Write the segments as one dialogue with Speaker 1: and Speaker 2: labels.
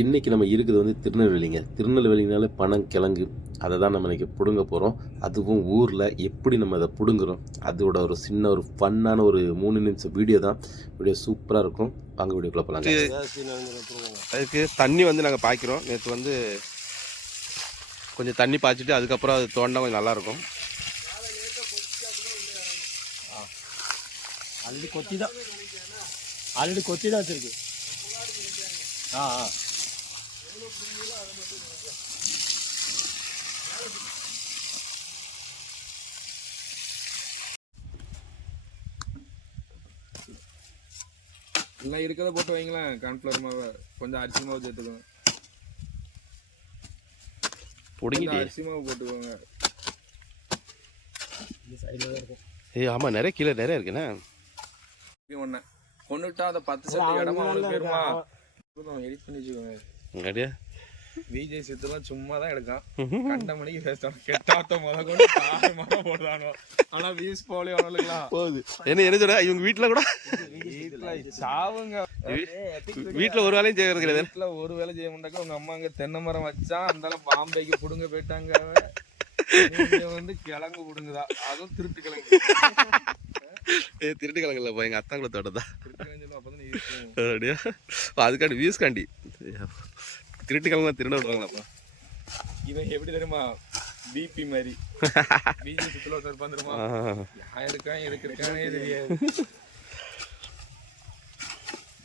Speaker 1: இன்றைக்கி நம்ம இருக்குது வந்து திருநெல்வேலிங்க. திருநெல்வேலினாலே பனம் கிழங்கு அதை தான் நம்ம இன்றைக்கி பிடுங்க போகிறோம் அதுவும் ஊரில் எப்படி நம்ம அதை பிடுங்குறோம் அதோட ஒரு சின்ன ஒரு ஃபன்னான ஒரு மூணு நிமிஷம் வீடியோ தான். வீடியோ சூப்பராக இருக்கும். வாங்க வீடியோக்குள்ளே போகலாங்க
Speaker 2: அதுக்கு தண்ணி வந்து நாங்கள் பாய்க்கிறோம். நேற்று வந்து கொஞ்சம் தண்ணி பாய்ச்சிட்டு அதுக்கப்புறம் அது தோண்டா கொஞ்சம் நல்லாயிருக்கும்.
Speaker 3: ஆல்ரெடி கொத்தி தான். ஆல்ரெடி கொத்தி தான் வச்சிருக்கு. ஆ ஆ.
Speaker 4: எல்லாம் இருக்கதை போட்டு வைங்களேன் கார்ன்ஃப்ளவர் மாவை. கொஞ்சம் அரிசி மாவு சேர்த்துக்கோங்க.
Speaker 2: பிடுங்கிட்டு.
Speaker 4: அரிசி மாவு போட்டுக்கோங்க.
Speaker 3: இந்த சைடில் தான் இருக்கும்.
Speaker 2: ஏய் ஆமாம் நிறைய கீழே நிறைய இருக்குண்ணே.
Speaker 4: ஒன்று கொண்டுட்டா அதை பத்து செட்டு இடமா எடிட் பண்ணி வச்சுக்கோங்க.
Speaker 2: அப்படியா
Speaker 4: விஜய் சித்துலாம் சும்மா தான் எடுக்கான். கண்ட மணிக்கு பேசுறான் கெட்டாத்த முத கொண்டு தாறு மரம் போடுறானோ ஆனா வியூஸ் போலே அவனுக்குலாம்.
Speaker 2: போகுது. என்ன என்ன சொல்ற? இவங்க வீட்டில் கூட?
Speaker 4: வீட்டுல சாவுங்க.
Speaker 2: வீட்டில் ஒரு வேலையும் செய்யறது கிடையாது
Speaker 4: வீட்டுல ஒரு வேலை செய்ய மாட்டாங்க. உங்க அம்மா அங்க தென்னை மரம் வச்சான் அந்த பாம்பேக்கு புடுங்க போயிட்டாங்க. வந்து கிழங்கு புடுங்குதா? அதுவும் திருட்டு கிழங்கு.
Speaker 2: திருட்டு கிழங்குல போய் எங்கள் அத்தாங்களை தோட்டம் தான்
Speaker 4: திருட்டு கிழங்கு இருக்கும்.
Speaker 2: அப்படியா? அதுக்காண்டி வியூஸ் காண்டி. திருட்டு கிழங்கு திருட விடுவாங்களாப்பா
Speaker 4: இவன் எப்படி தெரியுமா? பிபி மாதிரி. சுத்துல ஒருத்தர் இருப்பான் தெரியுமா யான் இருக்கான் எதுக்கு இருக்கானே தெரியாது.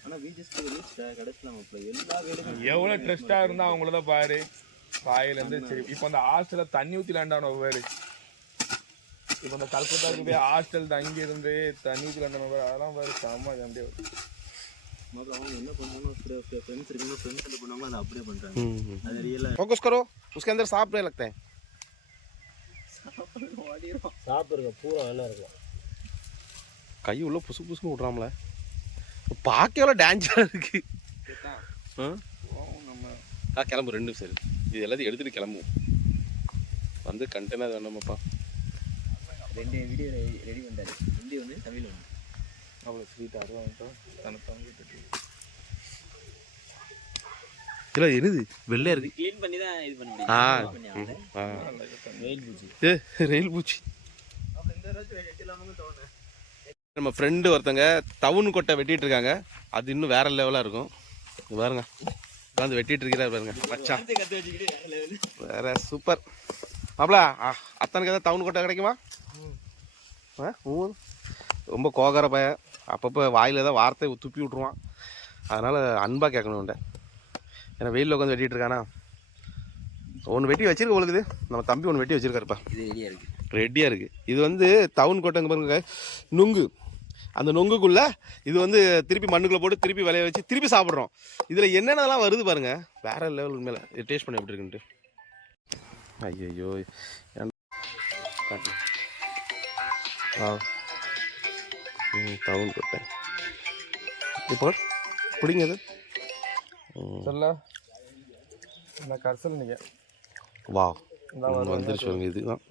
Speaker 3: ஆனால் வீஜஸ்க்கு ரீச் கிடைக்கலாம் இப்போ எல்லா வீடுகளும்
Speaker 4: எவ்வளவு ட்ரெஸ்டா இருந்தா அவங்கள பாரு. பாயில இருந்து சரி இப்போ அந்த ஹாஸ்டல்ல தண்ணி ஊத்தி லாண்டானோ பாரு. இப்போ இந்த கல்கத்தாக்கு போய் ஹாஸ்டல் தங்கி இருந்து தண்ணி ஊத்தி லாண்டானோ பாரு. அதெல்லாம் பாரு செம்ம அப்படியே
Speaker 3: முதல்ல அவங்க என்ன பண்ணுறாங்க ஃப்ரெண்ட்ஸ் இருக்காங்க ஃப்ரெண்ட்ஸ் என்ன பண்ணுவாங்க அதை அப்படியே பண்ணுறாங்க அது ரியலாக
Speaker 2: फोकस करो उसके अंदर सांप नहीं लगते हैं
Speaker 3: சாப்பிடுங்க பூரா நல்லா இருக்கும்
Speaker 2: கை உள்ள புசு புசுன்னு விட்றாமல பார்க்க எவ்வளோ டேஞ்சராக இருக்கு ஆ?
Speaker 4: நம்ம
Speaker 2: ஆ கிளம்பு ரெண்டு சரி இது எல்லாத்தையும் எடுத்துட்டு கிளம்புவோம் வந்து கண்டெய்னர் வேணாமாப்பா
Speaker 3: ரெண்டு வீடியோ ரெடி பண்ணிட்டாரு ஹிந்தி ஒன்று தமிழ் ஒன்று
Speaker 4: அவ்வளோ ஸ்வீட் அருவா தனத்தாங்க
Speaker 2: இல்லை என்னது? வெள்ளையா இருக்கு.
Speaker 3: க்ளீன் பண்ணி தான் இது பண்ண
Speaker 2: ஆ. ஆ.
Speaker 3: வெயில் பூச்சி.
Speaker 2: ஏ ரயில் பூச்சி. நம்ம ஃப்ரெண்டு ஒருத்தங்க டவுன் கொட்டை வெட்டிட்டு இருக்காங்க. அது இன்னும் வேற லெவலாக இருக்கும். பாருங்க. உட்காந்து வெட்டிட்டு இருக்கிறாரு பாருங்க.
Speaker 3: வச்சுக்கிட்டு
Speaker 2: வேற சூப்பர் மாப்ள அத்தனுக்கு ஏதாவது டவுன் கொட்டை கிடைக்குமா. ரொம்ப கோகர பையன். அப்பப்போ வாயில் ஏதாவது வார்த்தை துப்பி விட்ருவான் அதனால் அன்பாக கேட்கணும் உண்ட ஏன்னா வெயிலில் உட்காந்து வெட்டிட்டு இருக்கானா? ஒன்று வெட்டி வச்சிருக்க உங்களுக்கு நம்ம தம்பி ஒன்று வெட்டி வச்சிருக்காருப்பா.
Speaker 3: இது ரெடியாக இருக்குது
Speaker 2: ரெடியாக இருக்குது இது வந்து டவுன் கொட்டைங்க பாருங்க. நுங்கு. அந்த நுங்குக்குள்ள இது வந்து திருப்பி மண்ணுக்குள்ள போட்டு திருப்பி விளைய வச்சு திருப்பி சாப்பிட்றோம். இதில் என்னென்னலாம் வருது பாருங்க. வேற லெவல் மேலே. டேஸ்ட் பண்ணி எப்படி இருக்குன்ட்டு. ஐயோ ஆ. அது ம்,
Speaker 4: சொல்ல இந்த கர்சல் நீங்க.
Speaker 2: வா வந்துருச்சு இதுதான்.